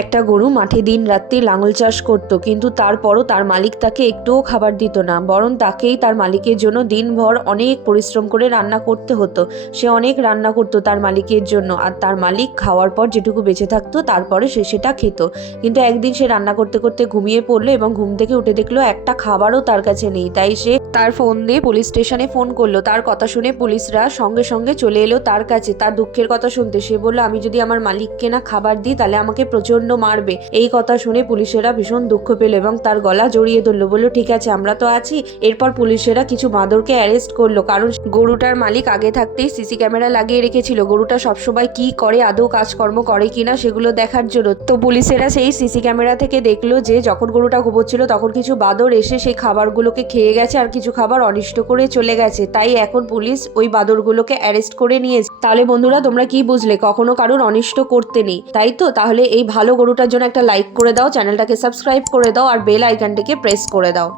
একটা গরু মাঠে দিন রাত্রি লাঙল চাষ করত, কিন্তু তারপরও তার মালিক তাকে একটুও খাবার দিত না, বরং তাকেই তার মালিকের জন্য দিনভর অনেক পরিশ্রম করে রান্না করতে হতো। সে অনেক রান্না করতো তার মালিকের জন্য, আর তার মালিক খাওয়ার পর যেটুকু বেঁচে থাকতো তারপরে সে সেটা খেত। কিন্তু একদিন সে রান্না করতে করতে ঘুমিয়ে পড়ল এবং ঘুম থেকে উঠে দেখল একটা খাবারও তার কাছে নেই, তাই সে তার ফোন দিয়ে পুলিশ স্টেশনে ফোন করল। তার কথা শুনে পুলিশরা সঙ্গে সঙ্গে চলে এলো তার কাছে। তার দুঃখের কথা শুনতে সে বলল, আমি যদি আমার মালিককে না খাবার দিই, তাহলে আমাকে প্রচণ্ড মারবে। এই কথা শুনে পুলিশেরা ভীষণ দুঃখ পেল এবং তার গলা জড়িয়ে ধরলো, বলল, ঠিক আছে, আমরা তো আছি। এরপর পুলিশেরা কিছু বাঁদরকে অ্যারেস্ট করল, কারণ গরুটার মালিক আগে থাকতেই সিসি ক্যামেরা লাগিয়ে রেখেছিল। গরুটা সবসময় কি করে, আদৌ কাজকর্ম করে কিনা সেগুলো দেখার জন্য। তো পুলিশেরা সেই সিসি ক্যামেরা থেকে দেখল যে, যখন গরুটা ঘুমোচ্ছিল, তখন কিছু বাঁদর এসে সেই খাবারগুলোকে খেয়ে গেছে আর কিছু খাবার অনিষ্ট করে চলে গেছে। তাই এখন পুলিশ ওই বাঁদরগুলোকে অ্যারেস্ট করে নিয়েছে। তাহলে বন্ধুরা, তোমরা কি বুঝলে? কখনো কারোর অনিষ্ট করতে নেই, তাই তো? তাহলে এই ভালো গরুটার জন্য একটা লাইক করে দাও চ্যানেলটাকে সাবস্ক্রাইব করে দাও, আর বেল আইকনটিকে প্রেস করে দাও।